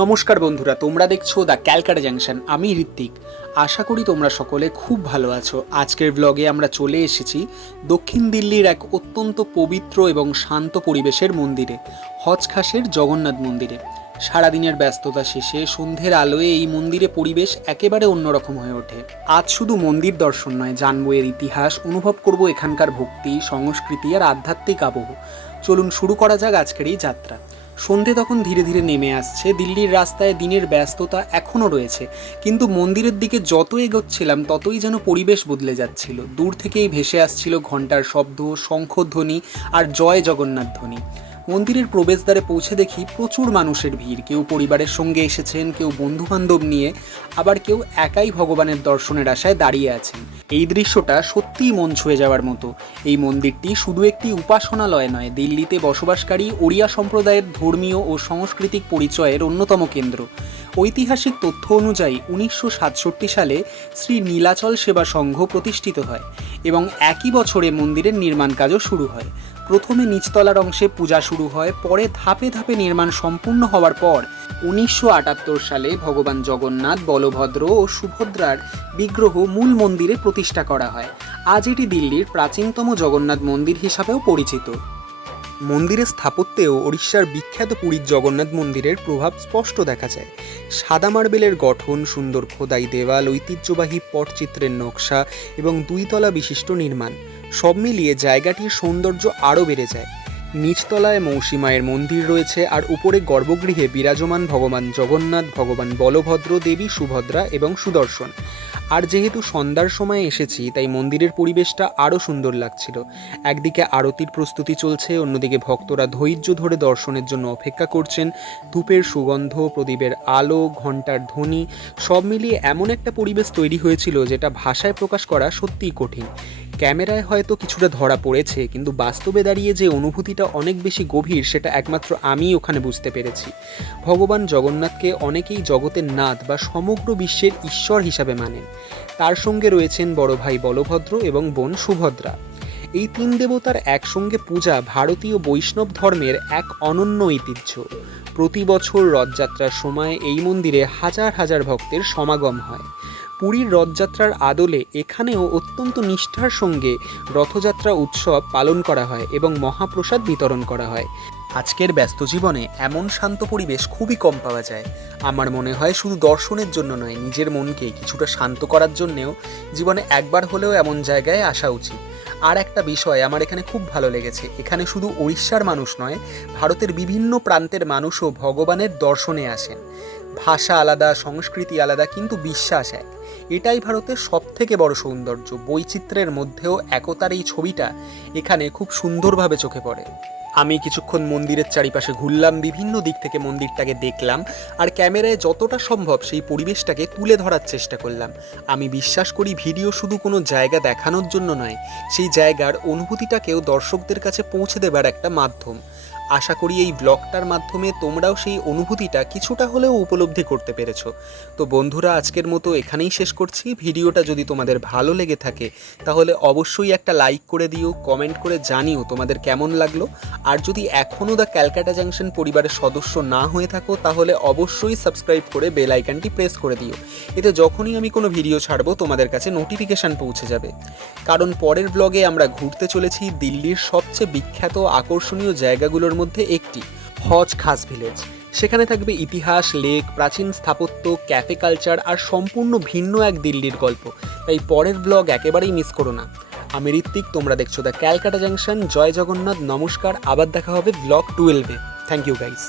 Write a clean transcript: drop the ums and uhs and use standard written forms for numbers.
নমস্কার বন্ধুরা, তোমরা দেখছো দ্য ক্যালকাটা জাংশন। আমি ঋত্বিক। আশা করি তোমরা সকলে খুব ভালো আছো। আজকের ব্লগে আমরা চলে এসেছি দক্ষিণ দিল্লির এক অত্যন্ত পবিত্র এবং শান্ত পরিবেশের মন্দিরে, হজ খাসের জগন্নাথ মন্দিরে। সারাদিনের ব্যস্ততা শেষে সন্ধ্যের আলোয় এই মন্দিরে পরিবেশ একেবারে অন্যরকম হয়ে ওঠে। আজ শুধু মন্দির দর্শন নয়, জানবো এর ইতিহাস, অনুভব করব এখানকার ভক্তি, সংস্কৃতি আর আধ্যাত্মিক আবহ। চলুন শুরু করা যাক আজকের এই যাত্রা। সন্ধে তখন ধীরে ধীরে নেমে আসছে। দিল্লির রাস্তায় দিনের ব্যস্ততা এখনও রয়েছে, কিন্তু মন্দিরের দিকে যত এগোচ্ছিলাম ততই যেন পরিবেশ বদলে যাচ্ছিল। দূর থেকেই ভেসে আসছিল ঘণ্টার শব্দ, শঙ্খধ্বনি আর জয় জগন্নাথ ধ্বনি। মন্দিরের প্রবেশদ্বারে পৌঁছে দেখি প্রচুর মানুষের ভিড়। কেউ পরিবারের সঙ্গে এসেছেন, কেউ বন্ধুবান্ধব নিয়ে, আবার কেউ একাই ভগবানের দর্শনের আশায় দাঁড়িয়ে আছেন। এই দৃশ্যটা সত্যিই মন ছুঁয়ে যাওয়ার মতো। এই মন্দিরটি শুধু একটি উপাসনালয় নয়, দিল্লিতে বসবাসকারী ওড়িয়া সম্প্রদায়ের ধর্মীয় ও সাংস্কৃতিক পরিচয়ের অন্যতম কেন্দ্র। ঐতিহাসিক তথ্য অনুযায়ী 1967 সালে শ্রী নীলাচল সেবা সংঘ প্রতিষ্ঠিত হয় এবং একই বছরে মন্দিরের নির্মাণ কাজও শুরু হয়। প্রথমে নিচতলার অংশে পূজা শুরু হয়, পরে ধাপে ধাপে নির্মাণ সম্পূর্ণ হওয়ার পর 1978 সালে ভগবান জগন্নাথ, বলভদ্র ও সুভদ্রার বিগ্রহ মূল মন্দিরে প্রতিষ্ঠা করা হয়। আজ এটি দিল্লির প্রাচীনতম জগন্নাথ মন্দির হিসাবেও পরিচিত। মন্দিরের স্থাপত্যেও ওড়িশার বিখ্যাত পুরীর জগন্নাথ মন্দিরের প্রভাব স্পষ্ট দেখা যায়। সাদা মার্বেলের গঠন, সুন্দর খোদাই দেওয়াল, ঐতিহ্যবাহী পটচিত্রের নকশা এবং দুইতলা বিশিষ্ট নির্মাণ, সব মিলিয়ে জায়গাটির সৌন্দর্য আরও বেড়ে যায়। নিচতলায় মৌসী মায়ের মন্দির রয়েছে, আর উপরে গর্ভগৃহে বিরাজমান ভগবান জগন্নাথ, ভগবান বলভদ্র, দেবী সুভদ্রা এবং সুদর্শন। আর যেহেতু সন্ধ্যার সময় এসেছি, তাই মন্দিরের পরিবেশটা আরও সুন্দর লাগছিল। একদিকে আরতির প্রস্তুতি চলছে, অন্যদিকে ভক্তরা ধৈর্য ধরে দর্শনের জন্য অপেক্ষা করছেন। ধূপের সুগন্ধ, প্রদীপের আলো, ঘণ্টার ধ্বনি, সব মিলিয়ে এমন একটা পরিবেশ তৈরি হয়েছিল যেটা ভাষায় প্রকাশ করা সত্যিই কঠিন। ক্যামেরায় হয়তো কিছুটা ধরা পড়েছে, কিন্তু বাস্তবে দাঁড়িয়ে যে অনুভূতিটা অনেক বেশি গভীর, সেটা একমাত্র আমিই ওখানে বুঝতে পেরেছি। ভগবান জগন্নাথকে অনেকেই জগতের নাথ বা সমগ্র বিশ্বের ঈশ্বর হিসাবে মানেন। তার সঙ্গে রয়েছেন বড় ভাই বলভদ্র এবং বোন সুভদ্রা। এই তিন দেবতার একসঙ্গে পূজা ভারতীয় বৈষ্ণব ধর্মের এক অনন্য ঐতিহ্য। প্রতি বছর রথযাত্রার সময় এই মন্দিরে হাজার হাজার ভক্তের সমাগম হয়। পুরীর রথযাত্রার আদলে এখানেও অত্যন্ত নিষ্ঠার সঙ্গে রথযাত্রা উৎসব পালন করা হয় এবং মহাপ্রসাদ বিতরণ করা হয়। আজকের ব্যস্ত জীবনে এমন শান্ত পরিবেশ খুবই কম পাওয়া যায়। আমার মনে হয় শুধু দর্শনের জন্য নয়, নিজের মনকে কিছুটা শান্ত করার জন্যেও জীবনে একবার হলেও এমন জায়গায় আসা উচিত। আর একটা বিষয় আমার এখানে খুব ভালো লেগেছে, এখানে শুধু উড়িষ্যার মানুষ নয়, ভারতের বিভিন্ন প্রান্তের মানুষও ভগবানের দর্শনে আসেন। ভাষা আলাদা, সংস্কৃতি আলাদা, কিন্তু বিশ্বাস এক। এটাই ভারতের সবথেকে বড় সৌন্দর্য। বৈচিত্র্যের মধ্যেও একতার এই ছবিটা এখানে খুব সুন্দরভাবে চোখে পড়ে। আমি কিছুক্ষণ মন্দিরের চারিপাশে ঘুরলাম, বিভিন্ন দিক থেকে মন্দিরটাকে দেখলাম, আর ক্যামেরায় যতটা সম্ভব সেই পরিবেশটাকে তুলে ধরার চেষ্টা করলাম। আমি বিশ্বাস করি ভিডিও শুধু কোনো জায়গা দেখানোর জন্য নয়, সেই জায়গার অনুভূতিটাকেও দর্শকদের কাছে পৌঁছে দেবার একটা মাধ্যম। আশা করি এই ব্লগটার মাধ্যমে তোমরাও সেই অনুভূতিটা কিছুটা হলেও উপলব্ধি করতে পেরেছো। তো বন্ধুরা, আজকের মতো এখানেই শেষ করছি। ভিডিওটা যদি তোমাদের ভালো লেগে থাকে তাহলে অবশ্যই একটা লাইক করে দিও, কমেন্ট করে জানিও তোমাদের কেমন লাগলো। আর যদি এখনও দ্য ক্যালকাটা জাংশন পরিবারের সদস্য না হয়ে থাকো তাহলে অবশ্যই সাবস্ক্রাইব করে বেল আইকনটি প্রেস করে দিও। এতে যখনই আমি কোনো ভিডিও ছাড়বো তোমাদের কাছে নোটিফিকেশান পৌঁছে যাবে। কারণ পরের ব্লগে আমরা ঘুরতে চলেছি দিল্লির সবচেয়ে বিখ্যাত আকর্ষণীয় জায়গাগুলোর মধ্যে একটি, হজ খাস ভিলেজ। সেখানে থাকবে ইতিহাস, লেক, প্রাচীন স্থাপত্য, ক্যাফে কালচার আর সম্পূর্ণ ভিন্ন এক দিল্লির গল্প। তাই পরের ব্লগ একেবারেই মিস করো না। আমি ঋত্বিক, তোমরা দেখছো দ্য ক্যালকাটা জাংশন। জয় জগন্নাথ, নমস্কার, আবার দেখা হবে ব্লগ 12-এ। Thank you guys.